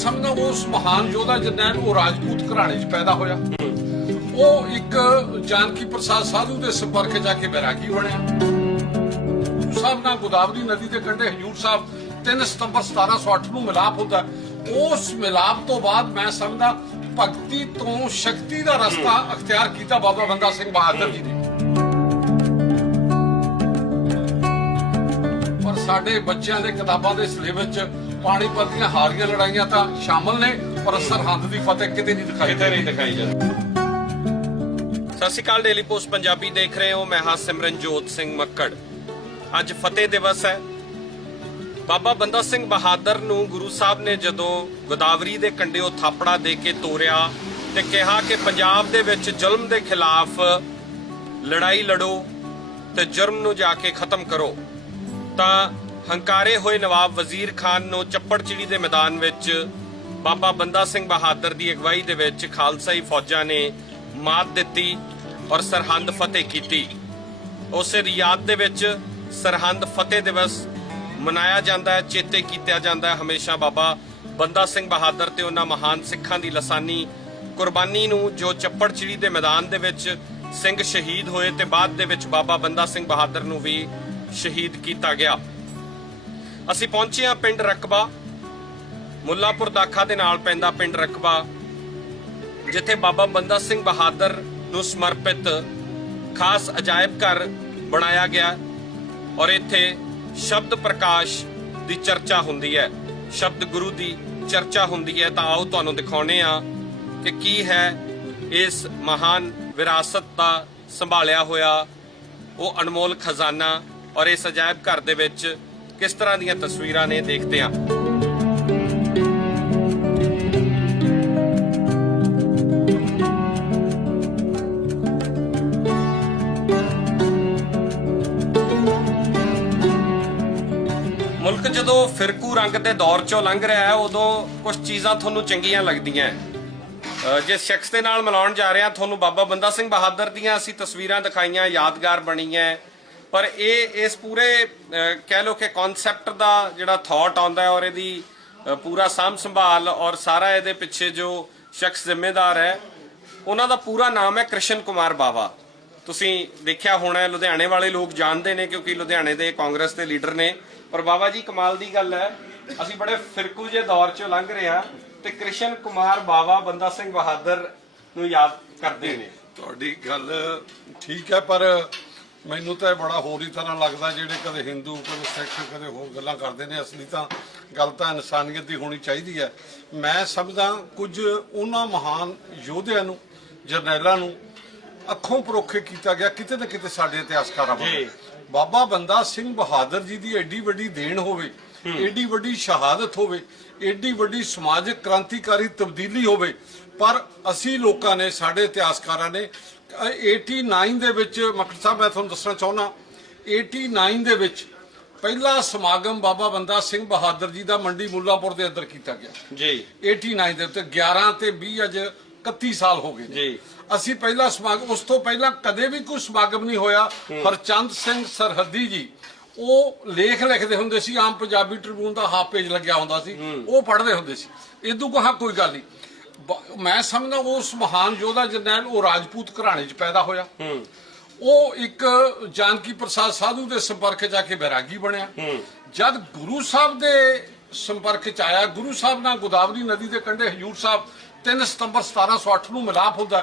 समझदा उस महान योद्धा जरनैल वो राजपूत घराने च पैदा होया। वो एक जानकी प्रसाद साधु के संपर्क जाके बैरागी बनया। साहब नाल गोदावरी नदी के कंढे हजूर साहब 3 सितंबर 1708 ਨੂੰ मिलाप होता। उस मिलाप तो बाद मैं समझदा भगती तो शक्ति का रस्ता अख्तियार किया बाबा बंदा सिंह बहादुर जी ने। पर साडे बच्चों के किताबों के सिलेबस च पानीपत ਦੀਆਂ ਹਾਰੀਆਂ ਲੜਾਈਆਂ ਤਾਂ ਸ਼ਾਮਲ ਨੇ, ਪਰ ਸਰਹੰਦ ਦੀ ਫਤਿਹ ਕਿਤੇ ਨਹੀਂ ਦਿਖਾਈ ਜਾਂਦੀ। ਸਤਿ ਸ਼੍ਰੀ ਅਕਾਲ, ਡੇਲੀ ਪੋਸਟ ਪੰਜਾਬੀ ਦੇਖ ਰਹੇ ਹੋ। ਮੈਂ ਹਾਂ ਸਿਮਰਨਜੋਤ ਸਿੰਘ ਮੱਕੜ। ਅੱਜ ਫਤਿਹ ਦਿਵਸ ਹੈ। ਬਾਬਾ ਬੰਦਾ ਸਿੰਘ ਬਹਾਦਰ ਨੂੰ ਗੁਰੂ ਸਾਹਿਬ ਨੇ ਜਦੋਂ ਗੋਦਾਵਰੀ ਦੇ ਕੰਢਿਓ ਥਾਪੜਾ ਦੇ ਕੇ ਤੋਰਿਆ ਤੇ ਕਿਹਾ ਕਿ ਪੰਜਾਬ ਦੇ ਵਿੱਚ ਜ਼ੁਲਮ ਦੇ ਖਿਲਾਫ ਲੜਾਈ ਲੜੋ ਤੇ ਜੁਰਮ ਨੂੰ ਜਾ ਕੇ ਖਤਮ ਕਰੋ, ਤਾਂ ਹੰਕਾਰੇ ਹੋਏ ਨਵਾਬ ਵਜ਼ੀਰ ਖਾਨ ਨੂੰ ਚੱਪੜਚਿੜੀ ਦੇ ਮੈਦਾਨ ਵਿੱਚ ਬਾਬਾ ਬੰਦਾ ਸਿੰਘ ਬਹਾਦਰ ਦੀ ਅਗਵਾਈ ਦੇ ਵਿੱਚ ਖਾਲਸਾਈ ਫੌਜਾਂ ਨੇ ਮਾਤ ਦਿੱਤੀ ਔਰ ਸਰਹੰਦ ਫਤਿਹ ਕੀਤੀ। ਉਸੇ ਦੀ ਯਾਦ ਦੇ ਵਿੱਚ ਸਰਹੰਦ ਫਤਿਹ ਦਿਵਸ ਮਨਾਇਆ ਜਾਂਦਾ ਹੈ, ਚੇਤੇ ਕੀਤਾ ਜਾਂਦਾ ਹੈ ਹਮੇਸ਼ਾ ਬਾਬਾ ਬੰਦਾ ਸਿੰਘ ਬਹਾਦਰ ਤੇ ਉਹਨਾਂ ਮਹਾਨ ਸਿੱਖਾਂ ਦੀ ਲਸਾਨੀ ਕੁਰਬਾਨੀ ਨੂੰ, ਜੋ ਚੱਪੜਚਿੜੀ ਦੇ ਮੈਦਾਨ ਦੇ ਵਿੱਚ ਸਿੰਘ ਸ਼ਹੀਦ ਹੋਏ ਤੇ ਬਾਅਦ ਦੇ ਵਿੱਚ ਬਾਬਾ ਬੰਦਾ ਸਿੰਘ ਬਹਾਦਰ ਨੂੰ ਵੀ ਸ਼ਹੀਦ ਕੀਤਾ ਗਿਆ। ਅਸੀਂ ਪਹੁੰਚੇ ਹਾਂ ਪਿੰਡ ਰਕਬਾ, ਮੁੱਲਾਪੁਰ ਦਾਖਾ ਦੇ ਨਾਲ ਪੈਂਦਾ ਪਿੰਡ ਰਕਬਾ, ਜਿੱਥੇ ਬਾਬਾ ਬੰਦਾ ਸਿੰਘ ਬਹਾਦਰ ਨੂੰ ਸਮਰਪਿਤ ਖਾਸ ਅਜਾਇਬ ਘਰ ਬਣਾਇਆ ਗਿਆ ਔਰ ਇੱਥੇ ਸ਼ਬਦ ਪ੍ਰਕਾਸ਼ ਦੀ ਚਰਚਾ ਹੁੰਦੀ ਹੈ, ਸ਼ਬਦ ਗੁਰੂ ਦੀ ਚਰਚਾ ਹੁੰਦੀ ਹੈ। ਤਾਂ ਆਓ ਤੁਹਾਨੂੰ ਦਿਖਾਉਣੇ ਆ ਕਿ ਕੀ ਹੈ ਇਸ ਮਹਾਨ ਵਿਰਾਸਤ ਦਾ ਸੰਭਾਲਿਆ ਹੋਇਆ ਉਹ ਅਨਮੋਲ ਖਜ਼ਾਨਾ ਔਰ ਇਸ ਅਜਾਇਬ ਘਰ ਦੇ ਵਿੱਚ ਕਿਸ ਤਰ੍ਹਾਂ ਦੀਆਂ ਤਸਵੀਰਾਂ ਨੇ, ਦੇਖਦੇ ਹਾਂ। ਮੁਲਕ ਜਦੋਂ ਫਿਰਕੂ ਰੰਗ ਦੇ ਦੌਰ ਚੋਂ ਲੰਘ ਰਿਹਾ ਹੈ, ਉਦੋਂ ਕੁਝ ਚੀਜ਼ਾਂ ਤੁਹਾਨੂੰ ਚੰਗੀਆਂ ਲੱਗਦੀਆਂ। ਜਿਸ ਸ਼ਖਸ ਦੇ ਨਾਲ ਮਿਲਾਉਣ ਜਾ ਰਹੇ ਹਾਂ ਤੁਹਾਨੂੰ ਬਾਬਾ ਬੰਦਾ ਸਿੰਘ ਬਹਾਦਰ ਦੀਆਂ ਅਸੀਂ ਤਸਵੀਰਾਂ ਦਿਖਾਈਆਂ, ਯਾਦਗਾਰ ਬਣੀਆਂ, ਪਰ ਇਹ ਇਸ ਪੂਰੇ ਕਹਿ ਲੋ ਕਿ ਕਨਸੈਪਟ ਦਾ ਜਿਹੜਾ ਥਾਟ ਆਉਂਦਾ ਹੈ ਔਰ ਇਹਦੀ ਪੂਰਾ ਸਾਂਭ ਸੰਭਾਲ ਔਰ ਸਾਰਾ ਇਹਦੇ ਪਿੱਛੇ ਜੋ ਸ਼ਖਸ ਜ਼ਿੰਮੇਦਾਰ ਹੈ ਉਹਨਾਂ ਦਾ ਪੂਰਾ ਨਾਮ ਹੈ ਕ੍ਰਿਸ਼ਨ ਕੁਮਾਰ ਬਾਵਾ। ਤੁਸੀਂ ਦੇਖਿਆ ਹੋਣਾ, ਲੁਧਿਆਣੇ ਵਾਲੇ ਲੋਕ ਜਾਣਦੇ ਨੇ ਕਿਉਂਕਿ ਲੁਧਿਆਣੇ ਦੇ ਕਾਂਗਰਸ ਦੇ ਲੀਡਰ ਨੇ। ਪਰ ਬਾਬਾ ਜੀ ਕਮਾਲ ਦੀ ਗੱਲ ਹੈ, ਅਸੀਂ ਬੜੇ ਫਿਰਕੂ ਜਿਹੇ ਦੌਰ ਚੋਂ ਲੰਘ ਰਹੇ ਹਾਂ ਤੇ ਕ੍ਰਿਸ਼ਨ ਕੁਮਾਰ ਬਾਵਾ ਬੰਦਾ ਸਿੰਘ ਬਹਾਦਰ ਨੂੰ ਯਾਦ ਕਰਦੇ ਨੇ। ਤੁਹਾਡੀ ਗੱਲ ਠੀਕ ਹੈ, ਪਰ ਮੈਨੂੰ ਤਾਂ ਬੜਾ ਹੋਰ ਹੀ ਤਰ੍ਹਾਂ ਲੱਗਦਾ, ਜਿਹੜੇ ਕਦੇ ਹਿੰਦੂ ਕਦੇ ਸਿੱਖ ਕਦੇ ਹੋਰ ਗੱਲਾਂ ਕਰਦੇ ਨੇ। ਅਸਲੀ ਤਾਂ ਗੱਲ ਤਾਂ ਇਨਸਾਨੀਅਤ ਦੀ ਹੋਣੀ ਚਾਹੀਦੀ ਹੈ। ਮੈਂ ਸਮਝਦਾ ਕੁਝ ਉਹਨਾਂ ਮਹਾਨ ਯੋਧਿਆਂ ਨੂੰ, ਜਰਨੈਲਾਂ ਨੂੰ ਅੱਖੋਂ ਪਰੋਖੇ ਕੀਤਾ ਗਿਆ ਕਿਤੇ ਨਾ ਕਿਤੇ ਸਾਡੇ ਇਤਿਹਾਸਕਾਰਾਂ ਵੱਲੋਂ। ਬਾਬਾ ਬੰਦਾ ਸਿੰਘ ਬਹਾਦਰ ਜੀ ਦੀ ਐਡੀ ਵੱਡੀ ਦੇਣ ਹੋਵੇ, ਐਡੀ ਵੱਡੀ ਸ਼ਹਾਦਤ ਹੋਵੇ, ਐਡੀ ਵੱਡੀ ਸਮਾਜਿਕ ਕ੍ਰਾਂਤੀਕਾਰੀ ਤਬਦੀਲੀ ਹੋਵੇ, ਪਰ ਅਸੀਂ ਲੋਕਾਂ ਨੇ, ਸਾਡੇ ਇਤਿਹਾਸਕਾਰਾਂ ਨੇ 89 ਦੇ ਵਿੱਚ, ਮੱਕੜ ਸਾਹਿਬ ਮੈਂ ਤੁਹਾਨੂੰ ਦੱਸਣਾ ਚਾਹੁੰਦਾ, 89 ਦੇ ਵਿੱਚ ਪਹਿਲਾ ਸਮਾਗਮ ਬਾਬਾ ਬੰਦਾ ਸਿੰਘ ਬਹਾਦਰ ਜੀ ਦਾ ਮੰਡੀ ਮੁੱਲਾਪੁਰ ਦੇ ਅੰਦਰ ਕੀਤਾ ਗਿਆ ਜੀ। 89 ਦੇ ਉੱਤੇ 11 ਤੇ 20 ਅੱਜ 31 ਸਾਲ ਹੋ ਗਏ ਜੀ। ਅਸੀਂ ਪਹਿਲਾ ਸਮਾਗਮ, ਉਸ ਤੋਂ ਪਹਿਲਾਂ ਕਦੇ ਵੀ ਕੋਈ ਸਮਾਗਮ ਨਹੀਂ ਹੋਇਆ। ਹਰਚੰਦ ਸਿੰਘ ਸਰਹੱਦੀ ਜੀ ਉਹ ਲੇਖ ਲਿਖਦੇ ਹੁੰਦੇ ਸੀ, ਆਮ ਪੰਜਾਬੀ ਟ੍ਰਿਬਿਊਨ ਦਾ ਹਾਫ ਪੇਜ ਲੱਗਿਆ ਹੁੰਦਾ ਸੀ, ਉਹ ਪੜ੍ਹਦੇ ਹੁੰਦੇ ਸੀ। ਇਦੋਂ ਕਹਾ ਕੋਈ ਗੱਲ ਨਹੀਂ। ਮੈਂ ਸਮਝਦਾ ਉਸ ਮਹਾਨ ਯੋਧਾ ਜਰਨੈਲ ਉਹ ਰਾਜਪੂਤ ਘਰਾਣੇ ਚ ਪੈਦਾ ਹੋਇਆ। ਉਹ ਇੱਕ जानकी प्रसाद साधु के संपर्क जाके बैरागी बनया। जद गुरु साहब के संपर्क च आया, गुरु साहब नाल गोदावरी नदी के कंढे हजूर साहब 3 सितंबर 1708 ਨੂੰ मिलाप होता।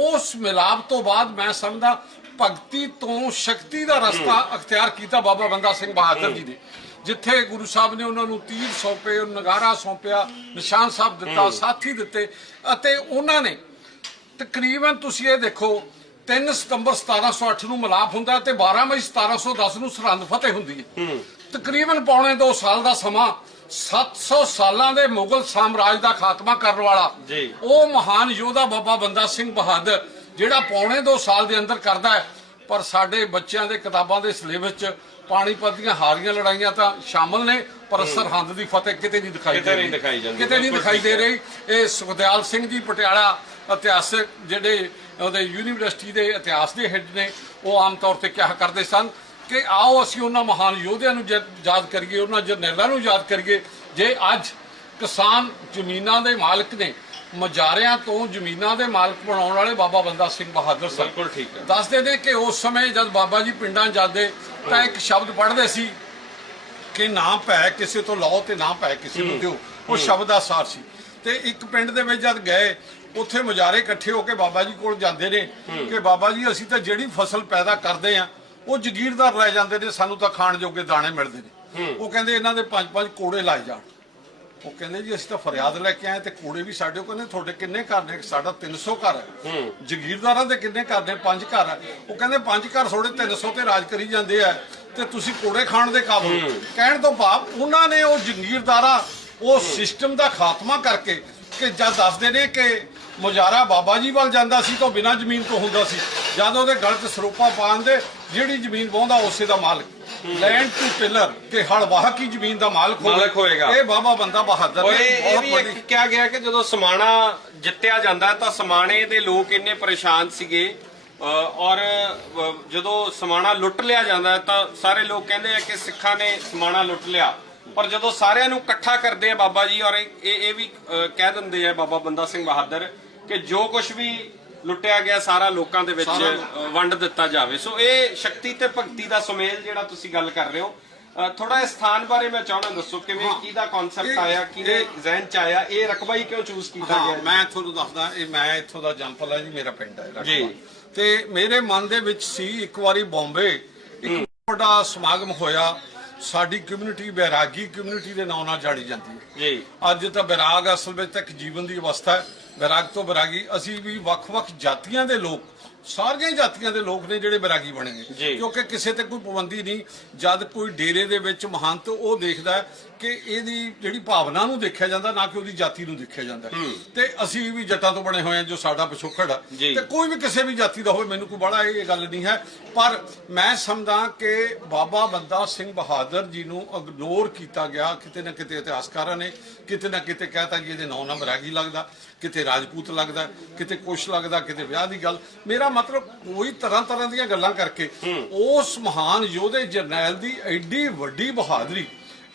उस मिलाप तो बाद मैं समझदा भगती तो शक्ति का रस्ता अख्तियार किया बाबा बंदा सिंह बहादुर जी ने। जिथे गुरु साहब ने उन्होंने तीर सौंपे, नगारा सौंपिया, निशान साहब दिता, साथी दिते, अते उन्होंने तकरीबन तुसीं ये देखो 3 सितंबर 1708 ਨੂੰ ਮਿਲਾਪ ਹੁੰਦਾ ਤੇ 12 ਮਈ 1710 ਨੂੰ ਸਰਹੰਦ ਫਤਿਹ ਹੁੰਦੀ ਹੈ। ਤਕਰੀਬਨ ਪੌਣੇ 2 ਸਾਲ ਦਾ ਸਮਾਂ 700 ਸਾਲਾਂ ਦੇ ਮੁਗਲ ਸਾਮਰਾਜ ਦਾ ਖਾਤਮਾ ਕਰਨ ਵਾਲਾ ਉਹ ਮਹਾਨ ਯੋਧਾ ਬਾਬਾ ਬੰਦਾ ਸਿੰਘ ਬਹਾਦਰ ਜਿਹੜਾ ਪੌਣੇ 2 ਸਾਲ ਦੇ ਅੰਦਰ ਕਰਦਾ ਹੈ। ਪਰ ਸਾਡੇ ਬੱਚਿਆਂ ਦੇ ਕਿਤਾਬਾਂ ਦੇ ਸਿਲੇਬਸ 'ਚ ਪਾਣੀਪਤ ਦੀਆਂ ਹਾਰੀਆਂ ਲੜਾਈਆਂ ਤਾਂ ਸ਼ਾਮਲ ਨੇ, ਪਰ ਸਰਹੰਦ ਦੀ ਫਤਿਹ ਕਿਤੇ ਨਹੀਂ ਦਿਖਾਈ ਦੇ ਰਹੀ। ਇਹ ਸੁਖਦਿਆਲ ਸਿੰਘ ਜੀ ਪਟਿਆਲਾ ਇਤਿਹਾਸਕ ਜਿਹੜੇ ਉਹਦੇ ਯੂਨੀਵਰਸਿਟੀ ਦੇ ਇਤਿਹਾਸ ਦੇ ਹੈੱਡ ਨੇ, ਉਹ ਆਮ ਤੌਰ ਤੇ ਕਿਹਾ ਕਰਦੇ ਸਨ ਕਿ ਆਓ ਅਸੀਂ ਉਹਨਾਂ ਮਹਾਨ ਯੋਧਿਆਂ ਨੂੰ ਯਾਦ ਕਰੀਏ, ਉਹਨਾਂ ਜਰਨੈਲਾਂ ਨੂੰ ਯਾਦ ਕਰੀਏ। ਜੇ ਅੱਜ ਕਿਸਾਨ ਜ਼ਮੀਨਾਂ ਦੇ ਮਾਲਕ ਨੇ, ਮਜਾਰਿਆਂ ਤੋਂ ਜ਼ਮੀਨਾਂ ਦੇ ਮਾਲਕ ਬਣਾਉਣ ਵਾਲੇ ਬਾਬਾ ਬੰਦਾ ਸਿੰਘ ਬਹਾਦਰ ਸਨ। ਬਿਲਕੁਲ ਠੀਕ ਹੈ। ਦੱਸਦੇ ਨੇ ਕਿ ਉਸ ਸਮੇਂ ਜਦ ਬਾਬਾ ਜੀ ਪਿੰਡਾਂ ਜਾਂਦੇ ਤਾਂ ਇੱਕ ਸ਼ਬਦ ਪੜ੍ਹਦੇ ਸੀ ਕਿ ਨਾ ਭੈ ਕਿਸੇ ਤੋਂ ਲਓ ਤੇ ਨਾ ਭੈ ਕਿਸੇ ਨੂੰ ਦਿਓ। ਉਹ ਸ਼ਬਦ ਦਾ ਸਾਰ ਸੀ। ਤੇ ਇੱਕ ਪਿੰਡ ਦੇ ਵਿੱਚ ਜਦ ਗਏ, ਉੱਥੇ ਮੁਜਾਰੇ ਇਕੱਠੇ ਹੋ ਕੇ ਬਾਬਾ ਜੀ ਕੋਲ ਜਾਂਦੇ ਨੇ ਕਿ ਬਾਬਾ ਜੀ ਅਸੀਂ ਤਾਂ ਜਿਹੜੀ ਫਸਲ ਪੈਦਾ ਕਰਦੇ ਆ ਉਹ ਜ਼ਗੀਰਦਾਰ ਲੈ ਜਾਂਦੇ ਨੇ, ਸਾਨੂੰ ਤਾਂ ਖਾਣ ਜੋਗੇ ਦਾਣੇ ਮਿਲਦੇ ਨੇ। ਉਹ ਕਹਿੰਦੇ ਇਹਨਾਂ ਦੇ 5-5 ਕੋੜੇ ਲਾਏ ਜਾਣ। ਉਹ ਕਹਿੰਦੇ ਜੀ ਅਸੀਂ ਤਾਂ ਫਰਿਆਦ ਲੈ ਕੇ ਆਏ ਤੇ ਕੋੜੇ ਵੀ ਸਾਡੇ। ਉਹ ਕਹਿੰਦੇ ਤੁਹਾਡੇ ਕਿੰਨੇ ਘਰ ਨੇ? ਸਾਡਾ 300 ਘਰ ਹੈ। ਜ਼ਗੀਰਦਾਰਾਂ ਦੇ ਕਿੰਨੇ ਘਰ ਨੇ? 5 ਘਰ ਹੈ। ਉਹ ਕਹਿੰਦੇ 5 ਘਰ ਥੋੜੇ 300 ਤੇ ਰਾਜ ਕਰੀ ਜਾਂਦੇ ਆ ਤੇ ਤੁਸੀਂ ਕੋੜੇ ਖਾਣ ਦੇ ਕਾਬਿਲ। ਕਹਿਣ ਤੋਂ ਭਾਵ ਉਹਨਾਂ ਨੇ ਉਹ ਜ਼ਗੀਰਦਾਰਾਂ ਉਹ ਸਿਸਟਮ ਦਾ ਖਾਤਮਾ ਕਰਕੇ ਕਿ ਜਦ ਦੱਸਦੇ ਨੇ ਕਿ ਮੁਜਾਰਾ ਬਾਬਾ ਜੀ ਵੱਲ ਜਾਂਦਾ ਸੀ ਤਾਂ ਬਿਨਾਂ ਜ਼ਮੀਨ ਤੋਂ ਹੁੰਦਾ ਸੀ, ਜਦ ਉਹਦੇ ਗਲ 'ਚ ਸਰੋਪਾ ਪਾਉਂਦੇ ਜਿਹੜੀ ਜ਼ਮੀਨ ਵਾਹੁੰਦਾ ਉਸੇ ਦਾ ਮਾਲਕ। ਲੈਂਡ ਟੂ ਟਿਲਰ ਕਿ ਹਲ ਵਾਹ ਕੀ ਜ਼ਮੀਨ ਦਾ ਮਾਲਕ ਹੋਏਗਾ। ਇਹ ਬਾਬਾ ਬੰਦਾ ਬਹਾਦਰ ਨੇ ਇਹ ਵੀ ਕਿਹਾ ਗਿਆ ਕਿ ਜਦੋਂ ਸਮਾਣਾ ਜਿੱਤਿਆ ਜਾਂਦਾ ਤਾਂ ਸਮਾਣੇ ਦੇ ਲੋਕ ਇੰਨੇ ਪਰੇਸ਼ਾਨ ਸੀਗੇ ਔਰ ਜਦੋਂ ਸਮਾਣਾ ਲੁੱਟ ਲਿਆ ਜਾਂਦਾ ਤਾਂ ਸਾਰੇ ਲੋਕ ਕਹਿੰਦੇ ਆ ਕਿ ਸਿੱਖਾਂ ਨੇ ਸਮਾਣਾ ਲੁੱਟ ਲਿਆ। ਪਰ ਜਦੋਂ ਸਾਰਿਆਂ ਨੂੰ ਇਕੱਠਾ ਕਰਦੇ ਆ ਬਾਬਾ ਜੀ ਔਰ ਇਹ ਵੀ ਕਹਿ ਦਿੰਦੇ ਆ ਬਾਬਾ ਬੰਦਾ ਸਿੰਘ ਬਹਾਦਰ ਕਿ ਜੋ ਕੁਝ ਵੀ ਲੁੱਟਿਆ ਗਿਆ ਸਾਰਾ ਲੋਕਾਂ ਦੇ ਵਿੱਚ ਵੰਡ ਦਿੱਤਾ ਜਾਵੇ। ਸੋ ਇਹ ਸ਼ਕਤੀ ਤੇ ਭਗਤੀ ਦਾ ਸੁਮੇਲ ਜਿਹੜਾ ਤੁਸੀਂ ਗੱਲ ਕਰ ਰਹੇ ਹੋ, ਥੋੜਾ ਇਸ ਸਥਾਨ ਬਾਰੇ ਮੈਂ ਚਾਹਣਾ ਦੱਸੋ ਕਿਵੇਂ ਕਿਹਦਾ ਕਨਸੈਪਟ ਆਇਆ, ਕਿਹਦੇ ਜ਼ਿਹਨ ਚ ਆਇਆ, ਇਹ ਰਕਬਾ ਹੀ ਕਿਉਂ ਚੂਜ਼ ਕੀਤਾ ਗਿਆ? ਮੈਂ ਤੁਹਾਨੂੰ ਦੱਸਦਾ, ਇਹ ਮੈਂ ਇੱਥੋਂ ਦਾ ਜੰਪਲ ਹੈ ਜੀ, ਮੇਰਾ ਪਿੰਡ ਹੈ ਜੀ। ਤੇ ਮੇਰੇ ਮਨ ਦੇ ਵਿੱਚ ਸੀ ਇੱਕ ਵਾਰੀ ਬੰਬੇ ਇੱਕ ਵੱਡਾ ਸਮਾਗਮ ਹੋਇਆ, ਸਾਡੀ ਕਮਿਊਨਿਟੀ ਬੈਰਾਗੀ ਕਮਿਊਨਿਟੀ ਦੇ ਨਾਂ ਨਾਲ ਜਾਣੀ ਜਾਂਦੀ ਹੈ ਜੀ। ਅੱਜ ਤਾਂ ਬੈਰਾਗ ਅਸਲ ਵਿੱਚ ਤਾਂ ਇੱਕ ਜੀਵਨ ਦੀ ਅਵਸਥਾ ਹੈ। ਬੈਰਾਗ ਤੋਂ ਬੈਰਾਗੀ ਅਸੀਂ ਵੀ ਵੱਖ-ਵੱਖ ਜਾਤੀਆਂ ਦੇ ਲੋਕ, ਸਾਰੀਆਂ ਜਾਤੀਆਂ ਦੇ ਲੋਕ ਨੇ ਜਿਹੜੇ ਬੈਰਾਗੀ ਬਣੇ ਨੇ, ਕਿਉਂਕਿ ਕਿਸੇ ਤੇ ਕੋਈ ਪਾਬੰਦੀ ਨਹੀਂ। ਜਦ ਕੋਈ ਡੇਰੇ ਦੇ ਵਿੱਚ ਮਹੰਤ ਉਹ ਦੇਖਦਾ ਕਿ ਇਹਦੀ ਜਿਹੜੀ ਭਾਵਨਾ ਨੂੰ ਦੇਖਿਆ ਜਾਂਦਾ, ਨਾ ਕਿ ਉਹਦੀ ਜਾਤੀ ਨੂੰ ਦੇਖਿਆ ਜਾਂਦਾ। ਤੇ ਅਸੀਂ ਵੀ ਜੱਟਾਂ ਤੋਂ ਬਣੇ ਹੋਏ ਹਾਂ, ਜੋ ਸਾਡਾ ਪਿਛੋਕੜ ਆ, ਤੇ ਕੋਈ ਵੀ ਕਿਸੇ ਵੀ ਜਾਤੀ ਦਾ ਹੋਵੇ, ਮੈਨੂੰ ਕੋਈ ਬੜਾ ਇਹ ਗੱਲ ਨਹੀਂ ਹੈ। ਪਰ ਮੈਂ ਸਮਝਦਾ ਕਿ ਬਾਬਾ ਬੰਦਾ ਸਿੰਘ ਬਹਾਦਰ ਜੀ ਨੂੰ ਇਗਨੋਰ ਕੀਤਾ ਗਿਆ ਕਿਤੇ ਨਾ ਕਿਤੇ। ਇਤਿਹਾਸਕਾਰਾਂ ਨੇ ਕਿਤੇ ਨਾ ਕਿਤੇ ਕਹਿਤਾ ਕਿ ਇਹਦੇ ਨਾਂ ਨਾਲ ਬੈਰਾਗੀ ਲੱਗਦਾ, ਕਿਤੇ ਰਾਜਪੂਤ ਲੱਗਦਾ, ਕਿਤੇ ਕੁਛ ਲੱਗਦਾ, ਕਿਤੇ ਵਿਆਹ ਦੀ ਗੱਲ। ਮੇਰਾ ਮਤਲਬ ਕੋਈ ਤਰ੍ਹਾਂ ਦੀਆਂ ਗੱਲਾਂ ਕਰਕੇ ਉਸ ਮਹਾਨ ਯੋਧੇ ਜਰਨੈਲ ਦੀ ਐਡੀ ਵੱਡੀ ਬਹਾਦਰੀ,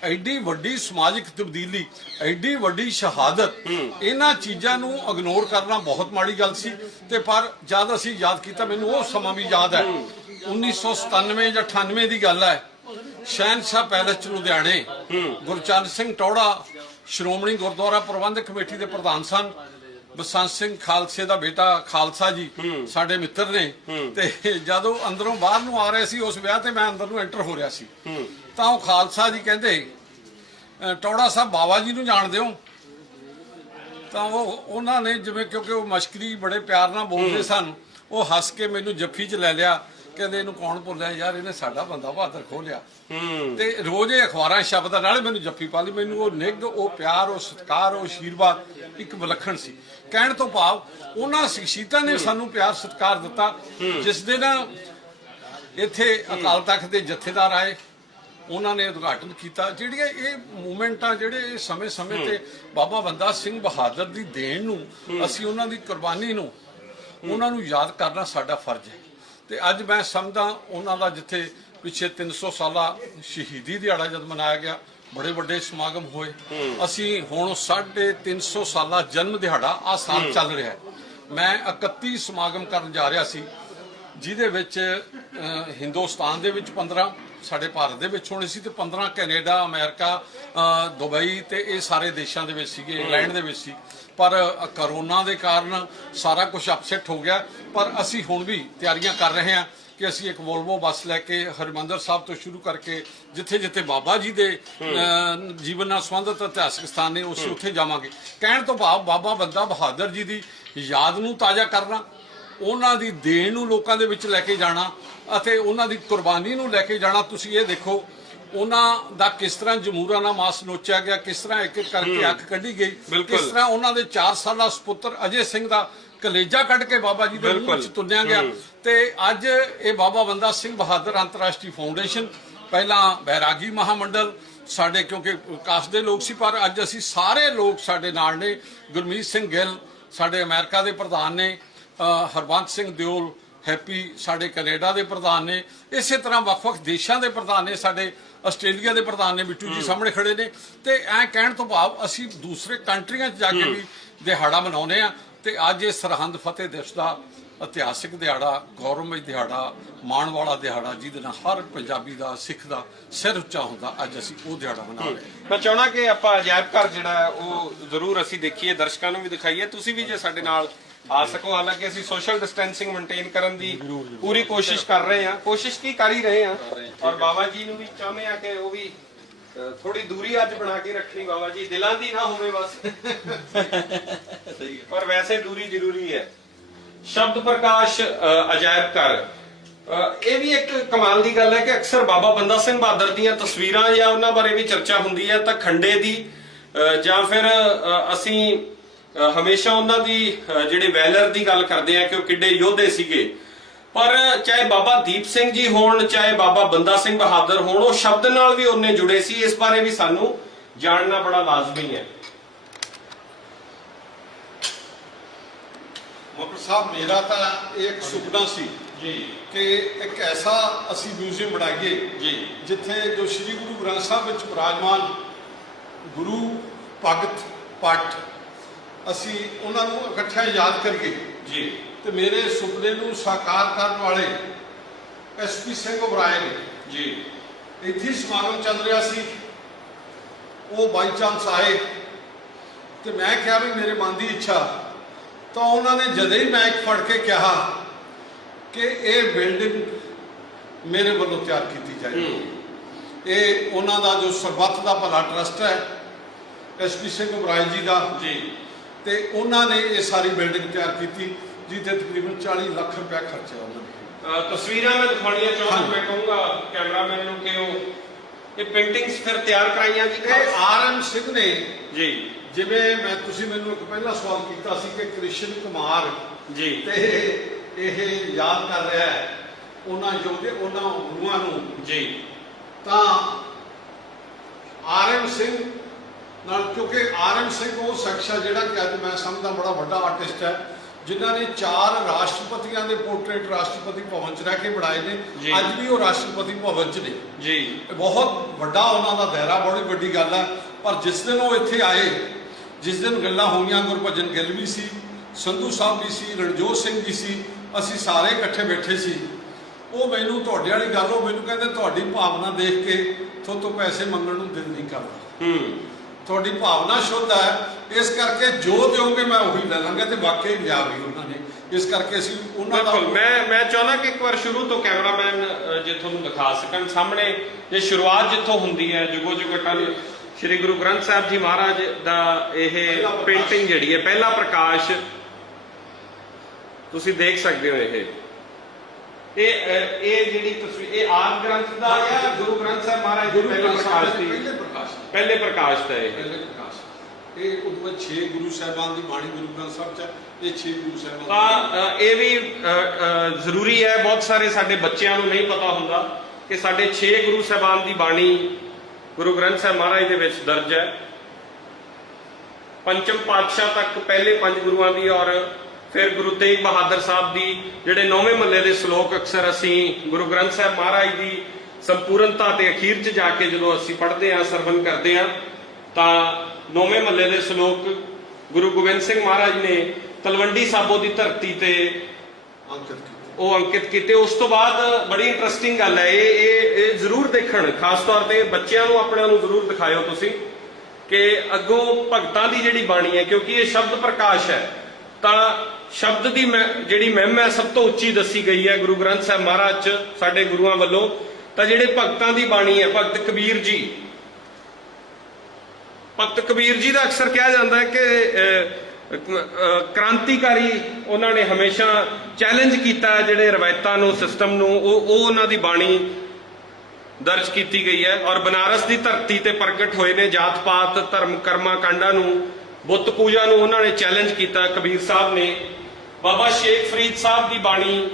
ਐਡੀ ਵੱਡੀ ਸਮਾਜਿਕ ਤਬਦੀਲੀ, ਐਡੀ ਵੱਡੀ ਸ਼ਹਾਦਤ, ਇਹਨਾਂ ਚੀਜ਼ਾਂ ਨੂੰ ਇਗਨੋਰ ਕਰਨਾ ਬਹੁਤ ਮਾੜੀ ਗੱਲ ਸੀ। ਤੇ ਪਰ ਜਦ ਅਸੀਂ ਯਾਦ ਕੀਤਾ, ਮੈਨੂੰ ਉਹ ਸਮਾਂ ਵੀ ਯਾਦ ਹੈ, 1997 ਜਾਂ 98 ਦੀ ਗੱਲ ਹੈ। ਸ਼ਹਿਨਸ਼ਾਹ ਪੈਲੇਸ ਚ ਲੁਧਿਆਣੇ ਗੁਰਚਰਨ ਸਿੰਘ ਟੌੜਾ ਸ਼੍ਰੋਮਣੀ ਗੁਰਦੁਆਰਾ ਪ੍ਰਬੰਧਕ ਕਮੇਟੀ ਦੇ ਪ੍ਰਧਾਨ ਸਨ। ਬਸੰਤ ਸਿੰਘ ਖਾਲਸੇ ਦਾ ਬੇਟਾ ਖਾਲਸਾ ਜੀ ਸਾਡੇ ਮਿੱਤਰ ਨੇ। ਤੇ ਜਦੋਂ ਅੰਦਰੋਂ ਬਾਹਰ ਨੂੰ ਆ ਰਹੇ ਸੀ ਉਸ ਵਿਆਹ ਤੇ, ਮੈਂ ਅੰਦਰ ਨੂੰ ਐਂਟਰ ਹੋ ਰਿਹਾ ਸੀ, ਤਾਂ ਉਹ ਖਾਲਸਾ ਜੀ ਕਹਿੰਦੇ ਟੌੜਾ ਸਾਹਿਬ ਬਾਬਾ ਜੀ ਨੂੰ ਜਾਣਦੇ ਹੋ? ਤਾਂ ਉਹਨਾਂ ਨੇ ਜਿਵੇਂ, ਕਿਉਂਕਿ ਉਹ ਮਸ਼ਕਰੀ ਬੜੇ ਪਿਆਰ ਨਾਲ ਬੋਲਦੇ ਸਨ, ਉਹ ਹੱਸ ਕੇ ਮੈਨੂੰ ਜੱਫੀ 'ਚ ਲੈ ਲਿਆ। ਕਹਿੰਦੇ ਇਹਨੂੰ ਕੌਣ ਭੁੱਲਿਆ ਯਾਰ, ਇਹਨੇ ਸਾਡਾ ਬੰਦਾ ਬਹਾਦਰ ਖੋਲਿਆ। ਤੇ ਰੋਜ਼ ਇਹ ਅਖਬਾਰਾਂ ਸ਼ਬਦ ਨਾਲੇ ਮੈਨੂੰ ਜੱਫੀ ਪਾ ਲਈ। ਮੈਨੂੰ ਉਹ ਨਿੱਘ, ਉਹ ਪਿਆਰ, ਉਹ ਸਤਿਕਾਰ, ਉਹ ਆਸ਼ੀਰਵਾਦ ਇੱਕ ਵਿਲੱਖਣ ਸੀ। ਕਹਿਣ ਤੋਂ ਭਾਵ ਉਹਨਾਂ ਸ਼ਖਸੀਅਤਾਂ ਨੇ ਸਾਨੂੰ ਪਿਆਰ ਸਤਿਕਾਰ ਦਿੱਤਾ। ਜਿਸ ਦਿਨ ਇੱਥੇ ਅਕਾਲ ਤਖਤ ਦੇ ਜਥੇਦਾਰ ਆਏ, ਉਹਨਾਂ ਨੇ ਉਦਘਾਟਨ ਕੀਤਾ। ਜਿਹੜੀਆਂ ਇਹ ਮੂਵਮੈਂਟਾਂ, ਜਿਹੜੇ ਇਹ ਸਮੇਂ-ਸਮੇਂ ਤੇ ਬਾਬਾ ਬੰਦਾ ਸਿੰਘ ਬਹਾਦਰ ਦੀ ਦੇਣ ਨੂੰ, ਅਸੀਂ ਉਹਨਾਂ ਦੀ ਕੁਰਬਾਨੀ ਨੂੰ, ਉਹਨਾਂ ਨੂੰ ਯਾਦ ਕਰਨਾ ਸਾਡਾ ਫਰਜ਼ ਹੈ। ਤੇ ਅੱਜ ਮੈਂ ਸਮਝਦਾ ਉਹਨਾਂ ਦਾ ਜਿੱਥੇ ਪਿੱਛੇ 300 ਸਾਲਾ ਸ਼ਹੀਦੀ ਦਿਹਾੜਾ ਜਦ ਮਨਾਇਆ ਗਿਆ, ਬੜੇ ਵੱਡੇ ਸਮਾਗਮ ਹੋਏ। ਅਸੀਂ ਹੁਣ 350 ਸਾਲਾ ਜਨਮ ਦਿਹਾੜਾ ਆ ਸਾਲ ਚੱਲ ਰਿਹਾ ਹੈ। ਮੈਂ 31 ਸਮਾਗਮ ਕਰਨ ਜਾ ਰਿਹਾ ਸੀ, ਜਿਹਦੇ ਵਿੱਚ ਹਿੰਦੁਸਤਾਨ ਦੇ ਵਿੱਚ 15 ਸਾਡੇ ਭਾਰਤ ਦੇ ਵਿੱਚ ਹੋਣੇ ਸੀ, ਤੇ 15 ਕੈਨੇਡਾ, ਅਮਰੀਕਾ, ਦੁਬਈ ਤੇ ਇਹ ਸਾਰੇ ਦੇਸ਼ਾਂ ਦੇ ਵਿੱਚ ਸੀਗੇ, ਇੰਗਲੈਂਡ ਦੇ ਵਿੱਚ ਸੀ। ਪਰ ਕਰੋਨਾ ਦੇ ਕਾਰਨ ਸਾਰਾ ਕੁਝ ਅਪਸੈਟ ਹੋ ਗਿਆ। ਪਰ ਅਸੀਂ ਹੁਣ ਵੀ ਤਿਆਰੀਆਂ ਕਰ ਰਹੇ ਹਾਂ ਕਿ ਅਸੀਂ ਇੱਕ ਵੋਲਵੋ ਬੱਸ ਲੈ ਕੇ ਹਰਿਮੰਦਰ ਸਾਹਿਬ ਤੋਂ ਸ਼ੁਰੂ ਕਰਕੇ ਜਿੱਥੇ ਜਿੱਥੇ ਬਾਬਾ ਜੀ ਦੇ ਜੀਵਨ ਨਾਲ ਸੰਬੰਧਿਤ ਇਤਿਹਾਸਕ ਸਥਾਨ ਨੇ, ਅਸੀਂ ਉੱਥੇ ਜਾਵਾਂਗੇ। ਕਹਿਣ ਤੋਂ ਭਾਵ ਬਾਬਾ ਬੰਦਾ ਬਹਾਦਰ ਜੀ ਦੀ ਯਾਦ ਨੂੰ ਤਾਜ਼ਾ ਕਰਨਾ, ਉਹਨਾਂ ਦੀ ਦੇਣ ਨੂੰ ਲੋਕਾਂ ਦੇ ਵਿੱਚ ਲੈ ਕੇ ਜਾਣਾ ਅਤੇ ਉਹਨਾਂ ਦੀ ਕੁਰਬਾਨੀ ਨੂੰ ਲੈ ਕੇ ਜਾਣਾ। ਤੁਸੀਂ ਇਹ ਦੇਖੋ ਉਹਨਾਂ ਦਾ ਕਿਸ ਤਰ੍ਹਾਂ ਜਮੂਰਾਂ ਨਾਲ ਮਾਸ ਨੋਚਿਆ ਗਿਆ, ਕਿਸ ਤਰ੍ਹਾਂ ਇੱਕ ਇੱਕ ਕਰਕੇ ਅੱਖ ਕੱਢੀ ਗਈ, ਕਿਸ ਤਰ੍ਹਾਂ ਉਹਨਾਂ ਦੇ 4 ਸਾਲਾ ਸੁਪੁੱਤਰ ਅਜੇ ਸਿੰਘ ਦਾ ਕਲੇਜਾ ਕੱਢ ਕੇ ਬਾਬਾ ਜੀ ਦੇ ਮੂੰਹ ਵਿੱਚ ਤੁੰਨਿਆ ਗਿਆ। ਤੇ ਅੱਜ ਇਹ ਬਾਬਾ ਬੰਦਾ ਸਿੰਘ ਬਹਾਦਰ ਅੰਤਰਰਾਸ਼ਟਰੀ ਫਾਊਂਡੇਸ਼ਨ, ਪਹਿਲਾਂ ਬੈਰਾਗੀ ਮਹਾਮੰਡਲ ਸਾਡੇ, ਕਿਉਂਕਿ ਕਾਸਟ ਦੇ ਲੋਕ ਸੀ, ਪਰ ਅੱਜ ਅਸੀਂ ਸਾਰੇ ਲੋਕ ਸਾਡੇ ਨਾਲ ਨੇ। ਗੁਰਮੀਤ ਸਿੰਘ ਗਿੱਲ ਸਾਡੇ ਅਮਰੀਕਾ ਦੇ ਪ੍ਰਧਾਨ ਨੇ, ਹਰਬੰਸ ਸਿੰਘ ਦਿਓਲ, ਹੈਪੀ ਸਾਡੇ ਕੈਨੇਡਾ ਦੇ ਪ੍ਰਧਾਨ ਨੇ, ਇਸੇ ਤਰ੍ਹਾਂ ਵੱਖ-ਵੱਖ ਦੇਸ਼ਾਂ ਦੇ ਪ੍ਰਧਾਨ ਨੇ ਸਾਡੇ ਆਸਟ੍ਰੇਲੀਆ ਦੇ ਪ੍ਰਧਾਨ ਨੇ, ਬਿੱਟੂ ਜੀ ਸਾਹਮਣੇ ਖੜੇ ਨੇ। ਤੇ ਐ ਕਹਿਣ ਤੋਂ ਭਾਵ ਅਸੀਂ ਦੂਸਰੇ ਕੰਟਰੀਆਂ 'ਚ ਜਾ ਕੇ ਵੀ ਦਿਹਾੜਾ ਮਨਾਉਂਦੇ ਆ। ਤੇ ਅੱਜ ਇਹ ਸਰਹੰਦ ਫਤਿਹ ਦਿਵਸ ਦਾ ਇਤਿਹਾਸਿਕ ਦਿਹਾੜਾ, ਗੌਰਵਮਈ ਦਿਹਾੜਾ, ਮਾਣ ਵਾਲਾ ਦਿਹਾੜਾ, ਜਿਹਦੇ ਨਾਲ ਹਰ ਪੰਜਾਬੀ ਦਾ, ਸਿੱਖ ਦਾ ਸਿਰ ਉੱਚਾ ਹੁੰਦਾ, ਅੱਜ ਅਸੀਂ ਉਹ ਦਿਹਾੜਾ ਮਨਾ ਰਹੇ ਹਾਂ। ਮੈਂ ਚਾਹਣਾ ਕਿ ਆਪਾਂ ਅਜਾਇਬ ਘਰ ਜਿਹੜਾ ਹੈ ਉਹ ਜ਼ਰੂਰ ਅਸੀਂ ਦੇਖੀਏ, ਦਰਸ਼ਕਾਂ ਨੂੰ ਵੀ ਦਿਖਾਈਏ, ਤੁਸੀਂ ਵੀ ਜੇ ਸਾਡੇ ਨਾਲ ਆ ਸਕੋ। ਹਾਲਾਂਕਿ ਅਸੀਂ ਸੋਸ਼ਲ ਡਿਸਟੈਂਸਿੰਗ ਮੇਨਟੇਨ ਕਰਨ ਦੀ ਪੂਰੀ ਕੋਸ਼ਿਸ਼ ਕਰ ਰਹੇ ਹਾਂ, ਕੋਸ਼ਿਸ਼ ਕੀ ਕਰ ਹੀ ਰਹੇ ਹਾਂ। ਔਰ ਬਾਬਾ ਜੀ ਨੂੰ ਵੀ ਚਾਹੁੰਦੇ ਆ ਕਿ ਉਹ ਵੀ ਥੋੜੀ ਦੂਰੀ ਅੱਜ ਬਣਾ ਕੇ ਰੱਖਣੀ, ਬਾਬਾ ਜੀ ਦਿਲਾਂ ਦੀ ਨਾ ਹੋਵੇ ਬਸ, ਪਰ ਵੈਸੇ ਦੂਰੀ ਜ਼ਰੂਰੀ ਹੈ। ਸ਼ਬਦ ਪ੍ਰਕਾਸ਼ ਅਜਾਇਬ ਘਰ, ਇਹ ਵੀ ਇੱਕ ਕਮਾਲ ਦੀ ਗੱਲ ਹੈ ਕਿ ਅਕਸਰ ਬਾਬਾ ਬੰਦਾ ਸਿੰਘ ਬਹਾਦਰ ਦੀਆਂ ਤਸਵੀਰਾਂ ਜਾਂ ਉਹਨਾਂ ਬਾਰੇ ਵੀ ਚਰਚਾ ਹੁੰਦੀ ਹੈ ਤਾਂ ਖੰਡੇ ਦੀ ਜਾਂ ਫਿਰ ਅਸੀਂ ਹਮੇਸ਼ਾ ਉਹਨਾਂ ਦੀ ਜਿਹੜੇ ਵੈਲਰ ਦੀ ਗੱਲ ਕਰਦੇ ਆ ਕਿ ਉਹ ਕਿੱਡੇ ਯੋਧੇ ਸੀਗੇ, ਪਰ ਚਾਹੇ ਬਾਬਾ ਦੀਪ ਸਿੰਘ ਜੀ ਹੋਣ, ਚਾਹੇ ਬਾਬਾ ਬੰਦਾ ਸਿੰਘ ਬਹਾਦਰ ਹੋਣ, ਉਹ ਸ਼ਬਦ ਨਾਲ ਵੀ ਉਹਨੇ ਜੁੜੇ ਸੀ। ਇਸ ਬਾਰੇ ਵੀ ਸਾਨੂੰ ਜਾਣਨਾ ਬੜਾ ਲਾਜ਼ਮੀ ਹੈ। ਮੋਹਨ ਸਾਹਿਬ, ਮੇਰਾ ਤਾਂ ਇਹ ਇੱਕ ਸੁਪਨਾ ਸੀ ਜੀ ਕਿ ਇੱਕ ਐਸਾ ਅਸੀਂ ਮਿਊਜ਼ੀਅਮ ਬਣਾਈਏ ਜੀ ਜਿੱਥੇ ਜੋ ਸ੍ਰੀ ਗੁਰੂ ਗ੍ਰੰਥ ਸਾਹਿਬ ਵਿੱਚ ਵਿਰਾਜਮਾਨ ਗੁਰੂ ਭਗਤ ਪੱਟ, ਅਸੀਂ ਉਹਨਾਂ ਨੂੰ ਇਕੱਠਿਆਂ ਯਾਦ ਕਰੀਏ ਜੀ। ਤੇ ਮੇਰੇ ਸੁਪਨੇ ਨੂੰ ਸਾਕਾਰ ਕਰਨ ਵਾਲੇ ਐਸਪੀ ਸਿੰਘ ਉਬਰਾਏ ਨੇ ਜੀ ਇੱਥੇ ਸਮਾਗਮ ਚੱਲ ਰਿਹਾ ਸੀ, ਉਹ ਬਾਈ ਚਾਂਸ ਆਏ ਤੇ ਮੈਂ ਕਿਹਾ ਵੀ ਮੇਰੇ ਮਨ ਦੀ ਇੱਛਾ, ਤਾਂ ਉਹਨਾਂ ਨੇ ਜਦੇ ਹੀ ਮੈਂ ਇੱਕ ਫੜ ਕੇ ਕਿਹਾ ਕਿ ਇਹ ਬਿਲਡਿੰਗ ਮੇਰੇ ਵੱਲੋਂ ਤਿਆਰ ਕੀਤੀ ਜਾਏ। ਇਹ ਉਹਨਾਂ ਦਾ ਜੋ ਸਰਬੱਤ ਦਾ ਭਲਾ ਟਰਸਟ ਹੈ ਐਸਪੀ ਸਿੰਘ ਉਬਰਾਏ ਜੀ ਦਾ ਜੀ, ਤੇ ਉਹਨਾਂ ਨੇ ਇਹ ਸਾਰੀ ਬਿਲਡਿੰਗ ਤਿਆਰ ਕੀਤੀ, ਜਿਹਦੇ ਤਕਰੀਬਨ 40 ਲੱਖ ਰੁਪਏ ਖਰਚਿਆ ਉਹਨਾਂ ਨੇ। ਤਸਵੀਰਾਂ ਮੈਂ ਦਿਖਾਉਣੀਆਂ ਚਾਹੁੰਦਾ, ਮੈਂ ਕਹੂੰਗਾ ਕੈਮਰਾਮੈਨ ਨੂੰ ਕਿ ਉਹ ਇਹ ਪੇਂਟਿੰਗਸ ਫਿਰ ਤਿਆਰ ਕਰਾਈਆਂ ਜੀ। ਇਹ ਆਰ.ਐਮ. ਸਿੰਘ ਨੇ ਜੀ, ਜਿਵੇਂ ਤੁਸੀਂ ਮੈਨੂੰ ਇੱਕ ਪਹਿਲਾ ਸਵਾਲ ਕੀਤਾ ਸੀ ਕਿ ਕ੍ਰਿਸ਼ਨ ਕੁਮਾਰ ਜੀ ਤੇ ਇਹ ਯਾਦ ਕਰ ਰਿਹਾ ਹੈ ਉਹਨਾਂ ਯੋਧੇ, ਉਹਨਾਂ ਗੁਰੂਆਂ ਨੂੰ, ਜੀ, ਤਾਂ ਆਰ.ਐਮ. ਸਿੰਘ ਨਾਲ, ਕਿਉਂਕਿ ਆਰ.ਐਮ. ਸਿੰਘ ਉਹ ਸ਼ਖਸ ਹੈ ਜਿਹੜਾ ਕਿ ਅੱਜ ਮੈਂ ਸਮਝਦਾ ਬੜਾ ਵੱਡਾ ਆਰਟਿਸਟ ਹੈ, ਜਿਨ੍ਹਾਂ ਨੇ 4 ਰਾਸ਼ਟਰਪਤੀਆਂ ਦੇ ਪੋਰਟਰੇਟ ਰਾਸ਼ਟਰਪਤੀ ਭਵਨ 'ਚ ਰਹਿ ਕੇ ਬਣਾਏ ਨੇ। ਅੱਜ ਵੀ ਉਹ ਰਾਸ਼ਟਰਪਤੀ ਭਵਨ 'ਚ ਨੇ ਜੀ। ਬਹੁਤ ਵੱਡਾ ਉਹਨਾਂ ਦਾ ਦਾਇਰਾ, ਬੜੀ ਵੱਡੀ ਗੱਲ ਹੈ। ਪਰ ਜਿਸ ਦਿਨ ਉਹ ਇੱਥੇ ਆਏ, ਜਿਸ ਦਿਨ ਗੱਲਾਂ ਹੋਈਆਂ, ਗੁਰਭਜਨ ਗਿੱਲ ਵੀ ਸੀ, ਸੰਧੂ ਸਾਹਿਬ ਵੀ ਸੀ, ਰਣਜੋਤ ਸਿੰਘ ਵੀ ਸੀ, ਅਸੀਂ ਸਾਰੇ ਇਕੱਠੇ ਬੈਠੇ ਸੀ। ਉਹ ਮੈਨੂੰ ਤੁਹਾਡੇ ਵਾਲੀ ਗੱਲ, ਉਹ ਮੈਨੂੰ ਕਹਿੰਦੇ ਤੁਹਾਡੀ ਭਾਵਨਾ ਦੇਖ ਕੇ ਤੁਹਾਤੋਂ ਪੈਸੇ ਮੰਗਣ ਨੂੰ ਦਿਲ ਨਹੀਂ ਕਰਦਾ, ਤੁਹਾਡੀ ਭਾਵਨਾ ਸ਼ੁੱਧ ਹੈ, ਇਸ ਕਰਕੇ ਜੋ ਦਿਓਗੇ ਮੈਂ ਉਹੀ ਲੈ ਲਾਂਗਾ। ਤੇ ਵਾਕਈ ਲਿਆ ਵੀ ਉਹਨਾਂ ਨੇ, ਇਸ ਕਰਕੇ ਅਸੀਂ ਉਹਨਾਂ ਦਾ ਮੈਂ ਚਾਹੁੰਦਾ ਕਿ ਇੱਕ ਵਾਰ ਸ਼ੁਰੂ ਤੋਂ ਕੈਮਰਾਮੈਨ ਜੇ ਤੁਹਾਨੂੰ ਦਿਖਾ ਸਕਣ ਸਾਹਮਣੇ, ਜੇ ਸ਼ੁਰੂਆਤ ਜਿੱਥੋਂ ਹੁੰਦੀ ਹੈ ਜੁਗੋ ਜੁਗ ਅਟਲ ਸ਼੍ਰੀ ਗੁਰੂ ਗ੍ਰੰਥ ਸਾਹਿਬ ਜੀ ਮਹਾਰਾਜ ਦਾ ਇਹ ਪੇਂਟਿੰਗ ਜਿਹੜੀ ਹੈ, ਪਹਿਲਾ ਪ੍ਰਕਾਸ਼, ਤੁਸੀਂ ਦੇਖ ਸਕਦੇ ਹੋ। ਇਹ ਜਿਹੜੀ ਤਸਵੀਰ, ਇਹ ਆਦ ਗ੍ਰੰਥ ਦਾ ਜਾਂ ਗੁਰੂ ਗ੍ਰੰਥ ਸਾਹਿਬ ਮਹਾਰਾਜ ਦੇ ਪਹਿਲੇ ਪ੍ਰਕਾਸ਼ ਦੀ? ਪਹਿਲੇ ਪ੍ਰਕਾਸ਼ ਦਾ ਇਹ ਇਹ ਉਦੋਂ 6 ਗੁਰੂ ਸਾਹਿਬਾਨ ਦੀ ਬਾਣੀ ਗੁਰੂ ਗ੍ਰੰਥ ਸਾਹਿਬ 'ਚ, ਇਹ 6 ਗੁਰੂ ਸਾਹਿਬਾਨ ਤਾਂ ਇਹ ਵੀ ਜ਼ਰੂਰੀ ਹੈ, ਬਹੁਤ ਸਾਰੇ ਸਾਡੇ ਬੱਚਿਆਂ ਨੂੰ ਨਹੀਂ ਪਤਾ ਹੁੰਦਾ ਕਿ ਸਾਡੇ 6 ਗੁਰੂ ਸਾਹਿਬਾਨ ਦੀ ਬਾਣੀ ਗੁਰੂ ਗ੍ਰੰਥ ਸਾਹਿਬ ਮਹਾਰਾਜ ਦੇ ਵਿੱਚ ਦਰਜ ਹੈ। ਪੰਚਮ ਪਾਤਸ਼ਾਹ ਤੱਕ ਪਹਿਲੇ 5 ਗੁਰੂਆਂ ਦੀ, ਔਰ ਫਿਰ ਗੁਰੂ ਤੇਗ ਬਹਾਦਰ ਸਾਹਿਬ ਦੀ ਜਿਹੜੇ 9ਵੇਂ ਮਹੱਲੇ ਦੇ ਸ਼ਲੋਕ ਅਕਸਰ ਅਸੀਂ ਗੁਰੂ ਗ੍ਰੰਥ ਸਾਹਿਬ ਮਹਾਰਾਜ ਦੀ ਸੰਪੂਰਨਤਾ ਤੇ ਅਖੀਰ 'ਚ ਜਾ ਕੇ ਜਦੋਂ ਅਸੀਂ ਪੜ੍ਹਦੇ ਹਾਂ, ਸਰਵਨ ਕਰਦੇ ਹਾਂ, ਤਾਂ 9ਵੇਂ ਮਹੱਲੇ ਦੇ ਸ਼ਲੋਕ ਗੁਰੂ ਗੋਬਿੰਦ ਸਿੰਘ ਮਹਾਰਾਜ ਨੇ ਤਲਵੰਡੀ ਸਾਬੋ ਦੀ ਧਰਤੀ ਤੇ ਉਹ ਅੰਕਿਤ ਕੀਤੇ। ਉਸ ਤੋਂ ਬਾਅਦ ਬੜੀ ਇੰਟਰਸਟਿੰਗ ਗੱਲ ਹੈ, ਇਹ ਜ਼ਰੂਰ ਦੇਖਣ, ਖਾਸ ਤੌਰ ਤੇ ਬੱਚਿਆਂ ਨੂੰ ਆਪਣਿਆਂ ਨੂੰ ਜ਼ਰੂਰ ਦਿਖਾਇਓ ਤੁਸੀਂ ਕਿ ਅੱਗੋਂ ਭਗਤਾਂ ਦੀ ਜਿਹੜੀ ਬਾਣੀ ਹੈ, ਕਿਉਂਕਿ ਇਹ ਸ਼ਬਦ ਪ੍ਰਕਾਸ਼ ਹੈ, ਤਾਂ ਸ਼ਬਦ ਦੀ ਜਿਹੜੀ ਮਹਿਮਾ ਹੈ ਸਭ ਤੋਂ ਉੱਚੀ ਦੱਸੀ ਗਈ ਹੈ ਗੁਰੂ ਗ੍ਰੰਥ ਸਾਹਿਬ ਮਹਾਰਾਜ 'ਚ ਸਾਡੇ ਗੁਰੂਆਂ ਵੱਲੋਂ। ਤਾਂ ਜਿਹੜੇ ਭਗਤਾਂ ਦੀ ਬਾਣੀ ਹੈ, ਭਗਤ ਕਬੀਰ ਜੀ, ਭਗਤ ਕਬੀਰ ਜੀ ਦਾ ਅਕਸਰ ਕਿਹਾ ਜਾਂਦਾ ਹੈ ਕਿ ਕ੍ਰਾਂਤੀਕਾਰੀ, ਉਹਨਾਂ ਨੇ ਹਮੇਸ਼ਾ ਚੈਲੰਜ ਕੀਤਾ ਜਿਹੜੇ ਰਵਾਇਤਾਂ ਨੂੰ, ਸਿਸਟਮ ਨੂੰ, ਉਹ ਉਹਨਾਂ ਦੀ ਬਾਣੀ ਦਰਜ ਕੀਤੀ ਗਈ ਹੈ। ਔਰ ਬਨਾਰਸ ਦੀ ਧਰਤੀ ਤੇ ਪ੍ਰਗਟ ਹੋਏ ਨੇ, ਜਾਤ ਪਾਤ, ਧਰਮ, ਕਰਮਾ ਕਾਂਡਾਂ ਨੂੰ, ਬੁੱਤ ਪੂਜਾ ਨੂੰ ਉਹਨਾਂ ਨੇ ਚੈਲੰਜ ਕੀਤਾ ਕਬੀਰ ਸਾਹਿਬ ਨੇ। ਬਾਬਾ ਸ਼ੇਖ ਫਰੀਦ ਸਾਹਿਬ ਦੀ ਬਾਣੀ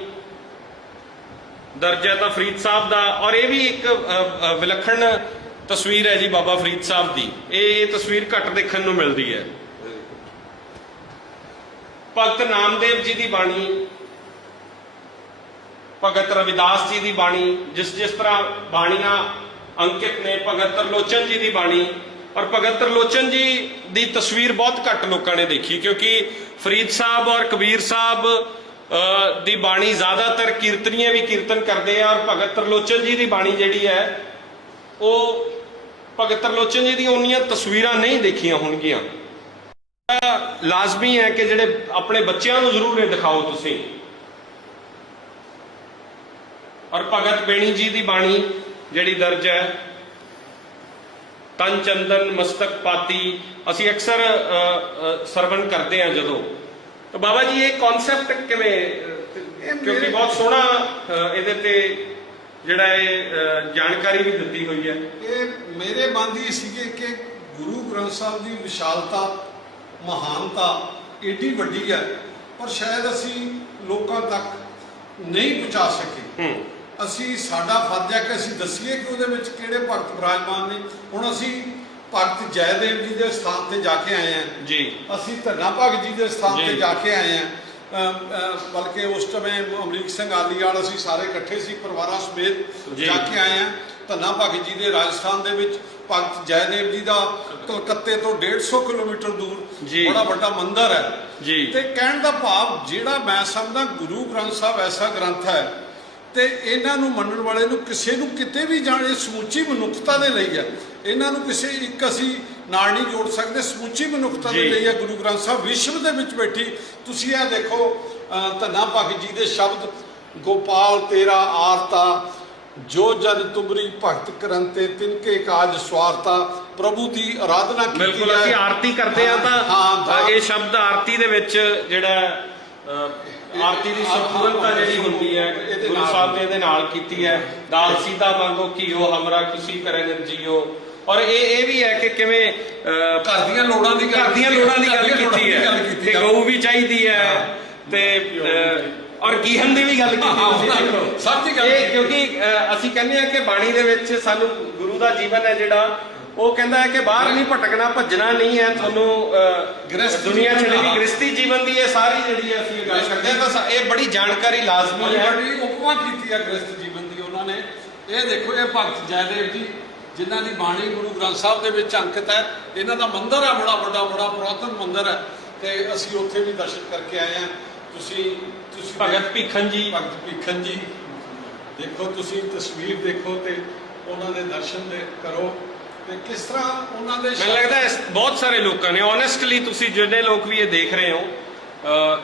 ਦਰਜ ਹੈ ਤਾਂ ਫਰੀਦ ਸਾਹਿਬ ਦਾ, ਔਰ ਇਹ ਵੀ ਇੱਕ ਵਿਲੱਖਣ ਤਸਵੀਰ ਹੈ ਜੀ ਬਾਬਾ ਫਰੀਦ ਸਾਹਿਬ ਦੀ। ਇਹ ਤਸਵੀਰ ਘੱਟ ਦੇਖਣ ਨੂੰ ਮਿਲਦੀ ਹੈ। ਭਗਤ ਨਾਮਦੇਵ ਜੀ ਦੀ ਬਾਣੀ, ਭਗਤ ਰਵਿਦਾਸ ਜੀ ਦੀ ਬਾਣੀ, ਜਿਸ ਤਰ੍ਹਾਂ ਬਾਣੀਆਂ ਅੰਕਿਤ ਨੇ ਭਗਤ ਤਰਲੋਚਨ ਜੀ ਦੀ ਬਾਣੀ। ਔਰ ਭਗਤ ਤਰਲੋਚਨ ਜੀ ਦੀ ਤਸਵੀਰ ਬਹੁਤ ਘੱਟ ਲੋਕਾਂ ਨੇ ਦੇਖੀ, ਕਿਉਂਕਿ ਫਰੀਦ ਸਾਹਿਬ ਔਰ ਕਬੀਰ ਸਾਹਿਬ ਦੀ ਬਾਣੀ ਜ਼ਿਆਦਾਤਰ ਕੀਰਤਨੀਏ ਵੀ ਕੀਰਤਨ ਕਰਦੇ ਆ, ਔਰ ਭਗਤ ਤਰਲੋਚਨ ਜੀ ਦੀ ਬਾਣੀ ਜਿਹੜੀ ਹੈ ਉਹ ਭਗਤ ਤਰਲੋਚਨ ਜੀ ਦੀਆਂ ਉਨੀਆਂ ਤਸਵੀਰਾਂ ਨਹੀਂ ਦੇਖੀਆਂ ਹੋਣਗੀਆਂ। ਲਾਜ਼ਮੀ ਹੈ ਕਿ ਜਿਹੜੇ ਆਪਣੇ ਬੱਚਿਆਂ ਨੂੰ ਜ਼ਰੂਰ ਇਹ ਦਿਖਾਓ ਤੁਸੀਂ। ਔਰ ਭਗਤ ਬੇਣੀ ਜੀ ਦੀ ਬਾਣੀ ਜਿਹੜੀ ਦਰਜ ਹੈ, ਤਨ ਚੰਦਨ ਮਸਤਕ ਪਾਤੀ, ਅਸੀਂ ਅਕਸਰ ਸਰਵਣ ਕਰਦੇ ਹਾਂ ਜਦੋਂ। ਤਾਂ ਬਾਬਾ ਜੀ ਇਹ ਕਨਸੈਪਟ ਕਿਵੇਂ, ਕਿਉਂਕਿ ਬਹੁਤ ਸੋਹਣਾ ਇਹਦੇ ਤੇ ਜਿਹੜਾ ਇਹ ਜਾਣਕਾਰੀ ਵੀ ਦਿੱਤੀ ਹੋਈ ਹੈ। ਇਹ ਮੇਰੇ ਮਨ ਦੀ ਸੀਗੇ ਕਿ ਗੁਰੂ ਗ੍ਰੰਥ ਸਾਹਿਬ ਦੀ ਵਿਸ਼ਾਲਤਾ, ਮਹਾਨਤਾ ਏਡੀ ਵੱਡੀ ਹੈ, ਪਰ ਸ਼ਾਇਦ ਅਸੀਂ ਲੋਕਾਂ ਤੱਕ ਨਹੀਂ ਪਹੁੰਚਾ ਸਕੇ। ਅਸੀਂ, ਸਾਡਾ ਫਰਜ਼ ਹੈ ਕਿ ਅਸੀਂ ਦੱਸੀਏ ਕਿ ਉਹਦੇ ਵਿੱਚ ਕਿਹੜੇ ਭਗਤ ਵਿਰਾਜਮਾਨ ਨੇ। ਹੁਣ ਅਸੀਂ ਭਗਤ ਜੈਦੇਵ ਜੀ ਦੇ ਸਥਾਨ ਤੇ ਜਾ ਕੇ ਆਏ ਹਾਂ ਜੀ, ਅਸੀਂ ਧੰਨਾ ਭਗਤ ਜੀ ਦੇ ਸਥਾਨ ਤੇ ਜਾ ਕੇ ਆਏ ਹਾਂ। ਬਲਕਿ ਉਸ ਸਮੇਂ ਅਮਰੀਕ ਸਿੰਘ ਆਲੀਵਾਲ ਅਸੀਂ ਸਾਰੇ ਇਕੱਠੇ ਸੀ, ਪਰਿਵਾਰਾਂ ਸਮੇਤ ਜਾ ਕੇ ਆਏ ਹਾਂ। ਧੰਨਾ ਭਗਤ ਜੀ ਦੇ ਰਾਜਸਥਾਨ ਦੇ ਵਿੱਚ ਭਗਤ ਜੈਦੇਵ ਜੀ ਦਾ ਕਲਕੱਤੇ ਤੋਂ 150 ਕਿਲੋਮੀਟਰ ਦੂਰ ਬੜਾ ਵੱਡਾ ਮੰਦਿਰ ਹੈ ਜੀ। ਤੇ ਕਹਿਣ ਦਾ ਭਾਵ, ਜਿਹੜਾ ਮੈਂ ਸਮਝਦਾ ਗੁਰੂ ਗ੍ਰੰਥ ਸਾਹਿਬ ਐਸਾ ਗ੍ਰੰਥ ਹੈ ਤੇ ਇਹਨਾਂ ਨੂੰ ਮੰਨਣ ਵਾਲੇ ਨੂੰ ਕਿਸੇ ਨੂੰ ਕਿਤੇ ਵੀ ਜਾਣੇ, ਸਮੁੱਚੀ ਮਨੁੱਖਤਾ ਦੇ ਲਈ ਹੈ। ਇਹਨਾਂ ਨੂੰ ਕਿਸੇ ਇੱਕ ਅਸੀਂ ਨਾਲ ਨਹੀਂ ਜੋੜ ਸਕਦੇ, ਸਮੁੱਚੀ ਮਨੁੱਖਤਾ ਦੇ ਲਈ ਹੈ ਗੁਰੂ ਗ੍ਰੰਥ ਸਾਹਿਬ। ਵਿਸ਼ਵ ਦੇ ਵਿੱਚ ਬੈਠੀ ਤੁਸੀਂ ਇਹ ਦੇਖੋ, ਧੰਨਾ ਭਗਤ ਜੀ ਦੇ ਸ਼ਬਦ, ਗੋਪਾਲ ਤੇਰਾ ਆਰਤਾ, ਜੋ ਜਨ ਤੁਮਰੀ ਭਗਤ ਕਰੰਤੇ ਤਿਨਕੇ ਕਾਜ ਸਵਾਰਤਾ। ਪ੍ਰਭੂ ਦੀ ਆਰਾਧਨਾ ਕੀਤੀ ਹੈ। ਬਿਲਕੁਲ, ਅਸੀਂ ਆਰਤੀ ਕਰਦੇ ਆ ਤਾਂ ਇਹ ਸ਼ਬਦ ਆਰਤੀ ਦੇ ਵਿੱਚ ਜਿਹੜਾ ਆਰਤੀ ਦੀ ਸੰਪੂਰਨਤਾ ਜਿਹੜੀ ਹੁੰਦੀ ਹੈ ਗੁਰੂ ਸਾਹਿਬ ਨੇ ਇਹਦੇ ਨਾਲ ਕੀਤੀ ਹੈ। ਦਾਲ ਸੀਤਾ ਮੰਗੋ ਕੀਓ ਹਮਰਾ ਖੁਸ਼ੀ ਕਰੇ ਜੀਓ। ਔਰ ਇਹ ਵੀ ਹੈ ਕਿ ਕਿਵੇਂ ਘਰ ਦੀਆਂ ਲੋੜਾਂ ਦੀ ਗੱਲ ਕੀਤੀ ਹੈ ਕਿ ਗਊ ਵੀ ਚਾਹੀਦੀ ਹੈ ਤੇ ਔਰ ਗੀਹਨ ਦੀ ਵੀ ਗੱਲ ਕੀਤੀ ਸਭ ਦੀ ਗੱਲ। ਕਿਉਂਕਿ ਅਸੀਂ ਕਹਿੰਦੇ ਆ ਕਿ ਬਾਣੀ ਦੇ ਵਿੱਚ ਸਾਨੂੰ ਗੁਰੂ ਦਾ ਜੀਵਨ ਹੈ ਜਿਹੜਾ, ਉਹ ਕਹਿੰਦਾ ਹੈ ਕਿ ਬਾਹਰ ਨਹੀਂ ਭਟਕਣਾ, ਭੱਜਣਾ ਨਹੀਂ ਹੈ, ਤੁਹਾਨੂੰ ਦੁਨੀਆ ਛੱਡਣੀ, ਗ੍ਰਸਤੀ ਜੀਵਨ ਦੀ ਇਹ ਸਾਰੀ ਜਿਹੜੀ ਅਸੀਂ ਗੱਲ ਕਰਦੇ ਹਾਂ। ਤਾਂ ਇਹ ਬੜੀ ਜਾਣਕਾਰੀ ਲਾਜ਼ਮੀ ਹੈ। ਬੜੀ ਉਪਮਾ ਕੀਤੀ ਹੈ ਗ੍ਰਸਤ ਜੀਵਨ ਦੀ ਉਹਨਾਂ ਨੇ। ਇਹ ਦੇਖੋ, ਇਹ ਭਗਤ ਜੈਦੇਵ ਜੀ ਜਿਨ੍ਹਾਂ ਦੀ ਬਾਣੀ ਗੁਰੂ ਗ੍ਰੰਥ ਸਾਹਿਬ ਦੇ ਵਿੱਚ ਅੰਕਿਤ ਹੈ, ਇਹਨਾਂ ਦਾ ਮੰਦਿਰ ਹੈ ਬੜਾ ਵੱਡਾ, ਬੜਾ ਪੁਰਾਤਨ ਮੰਦਿਰ ਹੈ, ਤੇ ਅਸੀਂ ਉੱਥੇ ਵੀ ਦਰਸ਼ਨ ਕਰਕੇ ਆਏ ਹਾਂ। ਤੁਸੀਂ ਭਗਤ ਭੀਖਨ ਜੀ, ਭਗਤ ਭੀਖਨ ਜੀ ਦੇਖੋ, ਤੁਸੀਂ ਤਸਵੀਰ ਦੇਖੋ ਤੇ ਉਹਨਾਂ ਦੇ ਦਰਸ਼ਨ ਕਰੋ ਤੇ ਕਿਸ ਤਰ੍ਹਾਂ ਉਹਨਾਂ ਦੇ। ਮੈਨੂੰ ਲੱਗਦਾ ਬਹੁਤ ਸਾਰੇ ਲੋਕਾਂ ਨੇ, ਓਨੈਸਟਲੀ ਤੁਸੀਂ ਜਿਹੜੇ ਲੋਕ ਵੀ ਇਹ ਦੇਖ ਰਹੇ ਹੋ,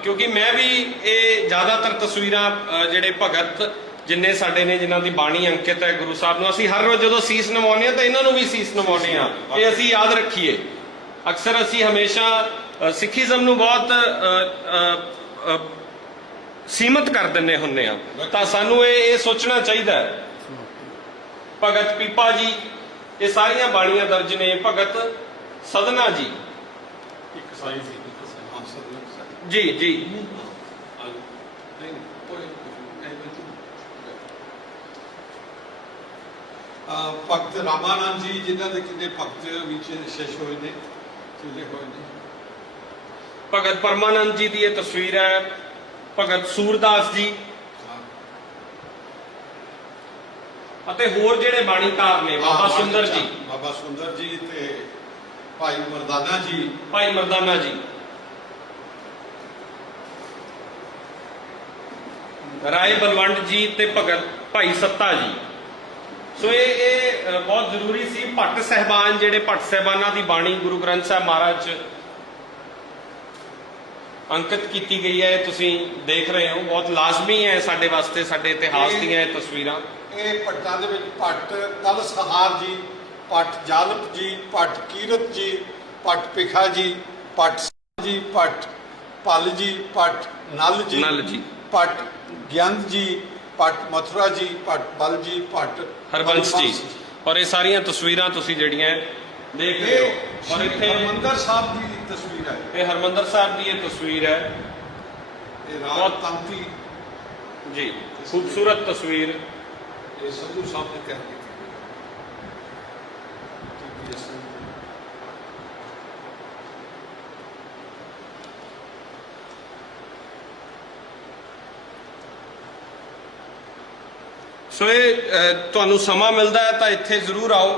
ਕਿਉਂਕਿ ਮੈਂ ਵੀ ਇਹ ਜ਼ਿਆਦਾਤਰ ਤਸਵੀਰਾਂ ਜਿਹੜੇ ਭਗਤ ਜਿੰਨੇ ਸਾਡੇ ਨੇ, ਜਿਨ੍ਹਾਂ ਦੀ ਬਾਣੀ ਅੰਕਿਤ ਹੈ ਗੁਰੂ ਸਾਹਿਬ ਨੂੰ, ਅਸੀਂ ਹਰ ਰੋਜ਼ ਜਦੋਂ ਸੀਸ ਨਵਾਉਂਦੇ ਹਾਂ ਤਾਂ ਇਹਨਾਂ ਨੂੰ ਵੀ ਸੀਸ ਨਵਾਉਂਦੇ ਹਾਂ। ਇਹ ਅਸੀਂ ਯਾਦ ਰੱਖੀਏ। ਅਕਸਰ ਅਸੀਂ ਹਮੇਸ਼ਾ ਸਿੱਖੀਜ਼ਮ ਨੂੰ ਬਹੁਤ ਸੀਮਤ ਕਰ ਦਿੰਦੇ ਹੁੰਦੇ ਆ, ਤਾਂ ਸਾਨੂੰ ਇਹ ਸੋਚਣਾ ਚਾਹੀਦਾ ਹੈ। ਭਗਤ ਪੀਪਾ ਜੀ, ਇਹ ਸਾਰੀਆਂ ਬਾਣੀਆਂ ਦਰਜ ਨੇ। ਭਗਤ ਸਦਨਾ ਜੀ, ਜੀ ਜੀ ਭਗਤ ਰਾਮਾਨੰਦ ਜੀ, ਜਿਨ੍ਹਾਂ ਦੇ ਕਿੰਨੇ ਭਗਤ ਵਿੱਚ ਵਿਸ਼ੇਸ਼ ਹੋਏ ਨੇ, ਚੁਲੇ ਹੋਏ ਨੇ। ਭਗਤ ਪਰਮਾਨੰਦ ਜੀ ਦੀ ਇਹ ਤਸਵੀਰ ਹੈ। ਭਗਤ ਸੂਰਦਾਸ ਜੀ ਅਤੇ ਹੋਰ ਜਿਹੜੇ ਬਾਣੀਕਾਰ ਨੇ, ਬਾਬਾ ਸੁੰਦਰ ਜੀ, ਬਾਬਾ ਸੁੰਦਰ ਜੀ ਤੇ ਭਾਈ ਮਰਦਾਨਾ ਜੀ, ਭਾਈ ਮਰਦਾਨਾ ਜੀ, ਰਾਏ ਬਲਵੰਡ ਜੀ ਤੇ ਭਗਤ ਭਾਈ ਸੱਤਾ ਜੀ। ਸੋ ਇਹ ਬਹੁਤ ਜ਼ਰੂਰੀ ਸੀ। ਭੱਟ ਸਹਿਬਾਨ, ਜਿਹੜੇ ਭੱਟ ਸਹਿਬਾਨਾਂ ਦੀ ਬਾਣੀ ਗੁਰੂ ਗ੍ਰੰਥ ਸਾਹਿਬ ਮਹਾਰਾਜ ਚ ਅੰਕਿਤ ਕੀਤੀ ਗਈ ਹੈ, ਤੁਸੀਂ ਦੇਖ ਰਹੇ ਹੋ। ਬਹੁਤ ਲਾਜ਼ਮੀ ਹੈ ਸਾਡੇ ਵਾਸਤੇ, ਸਾਡੇ ਇਤਿਹਾਸ ਦੀਆਂ ਇਹ ਤਸਵੀਰਾਂ। ਇਹ ਭੱਟਾਂ ਦੇ ਵਿੱਚ ਭੱਟ ਕਲ ਸਹਾਰ ਜੀ, ਭੱਟ ਜਾਲਪ ਜੀ, ਭੱਟ ਕੀਰਤ ਜੀ, ਭੱਟ ਪਿਖਾ ਜੀ, ਭੱਟ ਜੀ, ਭੱਟ ਪਲ ਜੀ, ਭੱਟ ਨਲ ਜੀ, ਭੱਟ ਗਿਆਨ ਜੀ, ਭੱਟ ਮਥੁਰਾ ਜੀ, ਭੱਟ ਬਲ ਜੀ, ਭੱਟ ਹਰਬੰਸ ਜੀ। ਔਰ ਇਹ ਸਾਰੀਆਂ ਤਸਵੀਰਾਂ ਤੁਸੀਂ ਜਿਹੜੀਆਂ ਦੇਖ ਰਹੇ ਹੋ। ਔਰ ਇੱਥੇ ਹਰਮੰਦਰ ਸਾਹਿਬ ਦੀ ਤਸਵੀਰ ਹੈ। ਇਹ ਹਰਮੰਦਰ ਸਾਹਿਬ ਦੀ ਇਹ ਤਸਵੀਰ ਹੈ। ਇਹ ਰਾਤ ਤੰਤੀ ਜੀ, ਖੂਬਸੂਰਤ ਤਸਵੀਰ। ਇਹ ਸੰਧੂ ਸਾਹਿਬ ਨੇ ਤਿਆਰ ਕੀਤੀ। ਸੋ ਇਹ ਤੁਹਾਨੂੰ ਸਮਾਂ ਮਿਲਦਾ ਹੈ ਤਾਂ ਇੱਥੇ ਜ਼ਰੂਰ ਆਓ।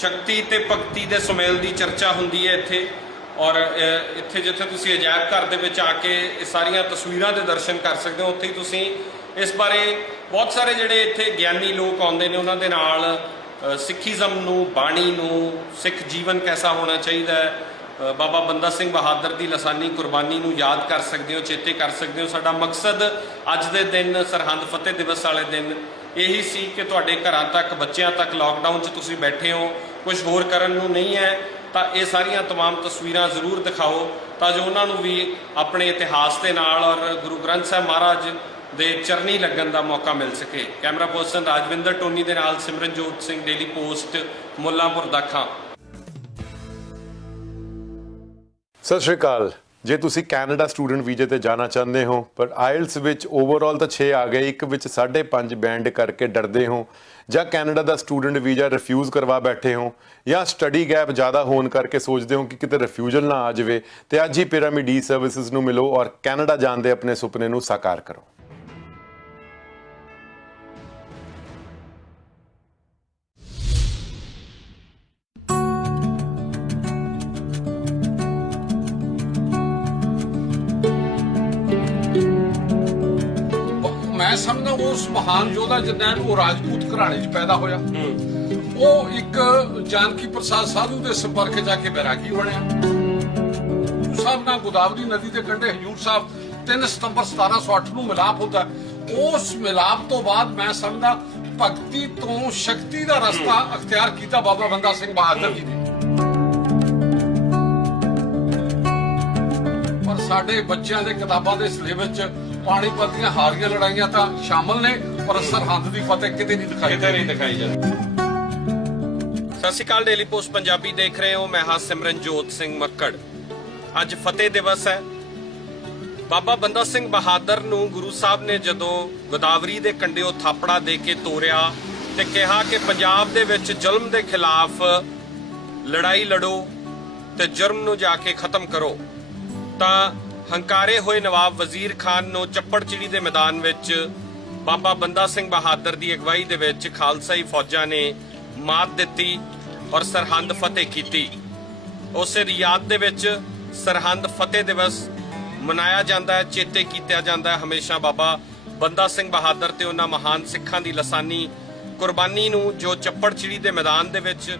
ਸ਼ਕਤੀ ਤੇ ਭਗਤੀ ਦੇ ਸੁਮੇਲ ਦੀ ਚਰਚਾ ਹੁੰਦੀ ਹੈ ਇੱਥੇ, ਔਰ ਇੱਥੇ ਜਿੱਥੇ ਤੁਸੀਂ ਅਜਾਇਬ ਘਰ ਦੇ ਵਿੱਚ ਆ ਕੇ ਇਹ ਸਾਰੀਆਂ ਤਸਵੀਰਾਂ ਦੇ ਦਰਸ਼ਨ ਕਰ ਸਕਦੇ ਹੋ, ਉੱਥੇ ਹੀ ਤੁਸੀਂ ਇਸ ਬਾਰੇ ਬਹੁਤ ਸਾਰੇ ਜਿਹੜੇ ਇੱਥੇ ਗਿਆਨੀ ਲੋਕ ਆਉਂਦੇ ਨੇ ਉਹਨਾਂ ਦੇ ਨਾਲ ਸਿੱਖੀਜ਼ਮ ਨੂੰ, ਬਾਣੀ ਨੂੰ, ਸਿੱਖ ਜੀਵਨ ਕੈਸਾ ਹੋਣਾ ਚਾਹੀਦਾ ਹੈ, ਬਾਬਾ ਬੰਦਾ ਸਿੰਘ ਬਹਾਦਰ ਦੀ ਲਾਸਾਨੀ ਕੁਰਬਾਨੀ ਨੂੰ ਯਾਦ ਕਰ ਸਕਦੇ ਹੋ, ਚੇਤੇ ਕਰ ਸਕਦੇ ਹੋ। ਸਾਡਾ ਮਕਸਦ ਅੱਜ ਦੇ ਦਿਨ ਸਰਹੰਦ ਫਤਿਹ ਦਿਵਸ ਵਾਲੇ ਦਿਨ ਇਹੀ ਸੀ ਕਿ ਤੁਹਾਡੇ ਘਰਾਂ ਤੱਕ, ਬੱਚਿਆਂ ਤੱਕ ਲਾਕਡਾਊਨ 'ਚ ਤੁਸੀਂ ਬੈਠੇ ਹੋ, ਕੁਝ ਹੋਰ ਕਰਨ ਨੂੰ ਨਹੀਂ ਹੈ, ਤਾਂ ਇਹ ਸਾਰੀਆਂ तमाम ਤਸਵੀਰਾਂ ਜ਼ਰੂਰ ਦਿਖਾਓ ਤਾਂ ਜੋ ਉਹਨਾਂ ਨੂੰ ਵੀ ਆਪਣੇ ਇਤਿਹਾਸ ਦੇ ਨਾਲ ਔਰ ਗੁਰੂ ਗ੍ਰੰਥ ਸਾਹਿਬ ਮਹਾਰਾਜ ਦੇ ਚਰਨੀ ਲੱਗਣ ਦਾ ਮੌਕਾ ਮਿਲ ਸਕੇ। ਕੈਮਰਾ ਪਰਸਨ ਰਾਜਵਿੰਦਰ ਟੋਨੀ ਦੇ ਨਾਲ ਸਿਮਰਨਜੋਤ ਸਿੰਘ, ਡੇਲੀ ਪੋਸਟ, ਮੁੱਲਾਂਪੁਰ ਦਾਖਾਂ। ਸਤਿ ਸ਼੍ਰੀ ਅਕਾਲ। ਜੇ ਤੁਸੀਂ ਕੈਨੇਡਾ ਸਟੂਡੈਂਟ ਵੀਜ਼ੇ ਤੇ ਜਾਣਾ ਚਾਹੁੰਦੇ ਹੋ ਪਰ ਆਇਲਸ ਵਿੱਚ ਓਵਰਆਲ ਤਾਂ 6 ਆ ਗਏ, ਇੱਕ ਵਿੱਚ 5.5 ਬੈਂਡ ਕਰਕੇ ਡਰਦੇ ਹੋ, ਜਾਂ ਕੈਨੇਡਾ ਦਾ ਸਟੂਡੈਂਟ ਵੀਜ਼ਾ ਰਿਫਿਊਜ਼ ਕਰਵਾ ਬੈਠੇ ਹੋ, ਜਾਂ ਸਟੱਡੀ ਗੈਪ ਜ਼ਿਆਦਾ ਹੋਣ ਕਰਕੇ ਸੋਚਦੇ ਹੋ ਕਿ ਕਿਤੇ ਰਿਫਿਊਜ਼ਲ ਨਾ ਆ ਜਾਵੇ, ਤੇ ਅੱਜ ਹੀ ਪਿਰਾਮਿਡ ਈ ਸਰਵਿਸਿਜ਼ ਨੂੰ ਮਿਲੋ ਔਰ ਕੈਨੇਡਾ ਜਾਣ ਦੇ ਆਪਣੇ ਸੁਪਨੇ ਨੂੰ ਸਾਕਾਰ ਕਰੋ। ਮੈਂ ਸਮਝਦਾ ਉਸ ਮਹਾਨ ਯੋਧਾ ਜਰਨੈਲ ਉਹ ਰਾਜਪੂਤ ਘਰਾਣੇ 'ਚ ਪੈਦਾ ਹੋਇਆ। ਉਹ ਇੱਕ ਜਾਨਕੀ ਪ੍ਰਸਾਦ ਸਾਧੂ ਦੇ ਸੰਪਰਕ 'ਚ ਜਾ ਕੇ ਬੈਰਾਗੀ ਬਣਿਆ। ਸਾਹਿਬ ਨਾਲ ਗੋਦਾਵਰੀ ਨਦੀ ਦੇ ਕੰਢੇ ਹਜੂਰ ਸਾਹਿਬ 3 ਸਤੰਬਰ 1708 ਨੂੰ ਮਿਲਾਪ ਹੁੰਦਾ। ਉਸ ਮਿਲਾਪ ਤੋਂ ਬਾਅਦ ਮੈਂ ਸਮਝਦਾ ਭਗਤੀ ਤੋਂ ਸ਼ਕਤੀ ਦਾ ਰਸਤਾ ਅਖਤਿਆਰ ਕੀਤਾ ਬਾਬਾ ਬੰਦਾ ਸਿੰਘ ਬਹਾਦਰ ਜੀ ਨੇ। ਪਰ ਸਾਡੇ ਬੱਚਿਆਂ ਦੇ ਕਿਤਾਬਾਂ ਦੇ ਸਿਲੇਬਸ 'ਚ ਪਾਣੀਪਤ ਦੀਆਂ ਹਾਰੀਆਂ ਲੜਾਈਆਂ ਤਾਂ ਸ਼ਾਮਲ ਨੇ, ਪਰ ਸਰਹੰਦ ਦੀ ਫਤਿਹ ਕਿਤੇ ਨਹੀਂ ਦਿਖਾਈ ਜਾਂਦੀ। ਸਤਿ ਸ਼੍ਰੀ ਅਕਾਲ, ਡੇਲੀ ਪੋਸਟ ਪੰਜਾਬੀ ਦੇਖ ਰਹੇ ਹੋ। ਮੈਂ ਹਾਂ ਸਿਮਰਨਜੋਤ ਸਿੰਘ ਮੱਕੜ। ਅੱਜ ਫਤਿਹ ਦਿਵਸ ਹੈ। ਬਾਬਾ ਬੰਦਾ ਸਿੰਘ ਬਹਾਦਰ ਨੂੰ ਗੁਰੂ ਸਾਹਿਬ ਨੇ ਜਦੋਂ ਗੋਦਾਵਰੀ ਦੇ ਕੰਢਿਓ ਥਾਪੜਾ ਦੇ ਕੇ ਤੋਰਿਆ ਤੇ ਕਿਹਾ ਕਿ ਪੰਜਾਬ ਦੇ ਵਿੱਚ ਜ਼ੁਲਮ ਦੇ ਖਿਲਾਫ ਲੜਾਈ ਲੜੋ ਤੇ ਜੁਰਮ ਨੂੰ ਜਾ ਕੇ ਖਤਮ ਕਰੋ, ਤਾਂ ਹੰਕਾਰੇ ਹੋਏ ਨਵਾਬ ਵਜ਼ੀਰ ਖਾਨ ਨੂੰ ਚੱਪੜਚਿੜੀ ਦੇ ਮੈਦਾਨ ਵਿੱਚ ਬਾਬਾ ਬੰਦਾ ਸਿੰਘ ਬਹਾਦਰ ਦੀ ਅਗਵਾਈ ਦੇ ਵਿੱਚ ਖਾਲਸਾਈ ਫੌਜਾਂ ਨੇ ਮਾਤ ਦਿੱਤੀ ਔਰ ਸਰਹੰਦ ਫਤਿਹ ਕੀਤੀ। ਉਸੇ ਦੀ ਯਾਦ ਦੇ ਵਿੱਚ ਸਰਹੰਦ ਫਤਿਹ ਦਿਵਸ ਮਨਾਇਆ ਜਾਂਦਾ ਹੈ, ਚੇਤੇ ਕੀਤਾ ਜਾਂਦਾ ਹੈ ਹਮੇਸ਼ਾ ਬਾਬਾ ਬੰਦਾ ਸਿੰਘ ਬਹਾਦਰ ਤੇ ਉਹਨਾਂ ਮਹਾਨ ਸਿੱਖਾਂ ਦੀ ਲਾਸਾਨੀ ਕੁਰਬਾਨੀ ਨੂੰ, ਜੋ ਚੱਪੜਚਿੜੀ ਦੇ ਮੈਦਾਨ ਦੇ ਵਿੱਚ